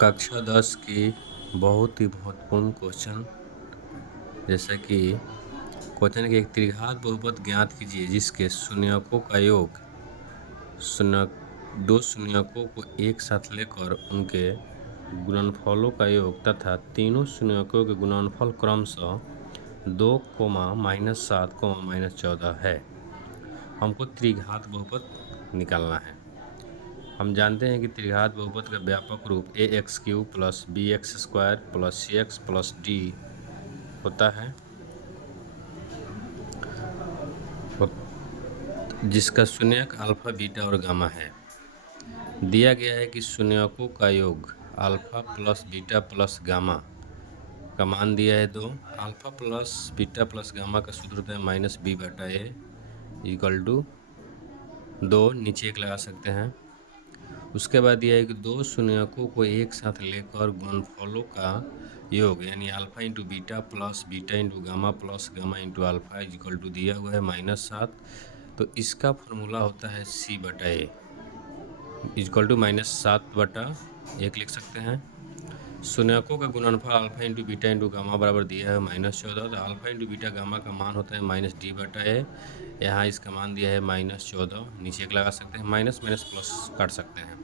कक्षा 10 की बहुत ही महत्वपूर्ण क्वेश्चन, जैसे कि क्वेश्चन है कि एक त्रिघात बहुपद ज्ञात कीजिए जिसके शून्यकों का योग शून्य दो शून्यकों को एक साथ लेकर उनके गुणनफलों का योग तथा तीनों शून्यकों के गुणनफल क्रमशः 2, -7, -14 है। हमको त्रिघात बहुपद निकालना है। हम जानते हैं कि त्रिघात बहुपद का व्यापक रूप ax³ + bx² + cx + d होता है, जिसका शून्यक अल्फा, बीटा और गामा है। दिया गया है कि शून्यकों का योग alpha plus beta plus gamma का मान दिया है 2। Alpha plus beta plus gamma का सूत्र होता है -b/a = 2। नीचे एक लगा सकते हैं। उसके बाद दिया है कि दो शून्यकों को एक साथ लेकर गुणनफलों का योग यानी alpha into beta plus beta into gamma plus gamma into alpha = दिया हुआ है -7। तो इसका फॉर्मूला होता है c/a = -7/1 लिख सकते हैं। शून्यकों का गुणनफल alpha into beta into gamma बराबर दिया है -14। तो अल्फा इंटू बीटा गामा का मान होता है -d/a। यहाँ इसका मान दिया है -14। नीचे एक लगा सकते हैं। माइनस माइनस प्लस काट सकते हैं।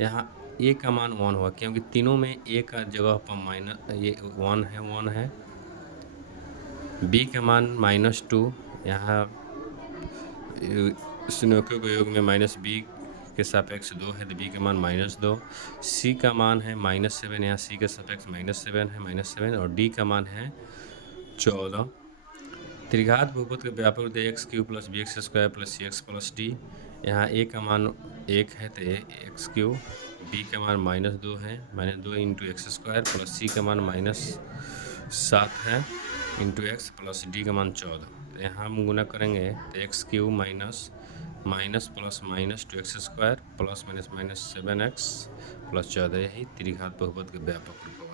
यहाँ a का मान 1 हुआ क्योंकि तीनों में a का जगह पर ये 1 है। b का मान -2, यहाँ शून्यकों के योग में -b के सापेक्ष 2 है तो b का मान -2। c का मान है -7, यहाँ c के सापेक्ष -7 है -7 और d का मान है 14। त्रिघात बहुपद के व्यापक रूप ax³ + bx² + cx + d। यहाँ a का मान 1 है तो ax³, b का मान -2 है -2 × x² + c का मान -7 है × x + d का मान 14। तो यहाँ हम गुना करेंगे तो x³ minus plus minus 2x² + -7x + 14, यही त्रिघात बहुपद के व्यापक रूप होगा।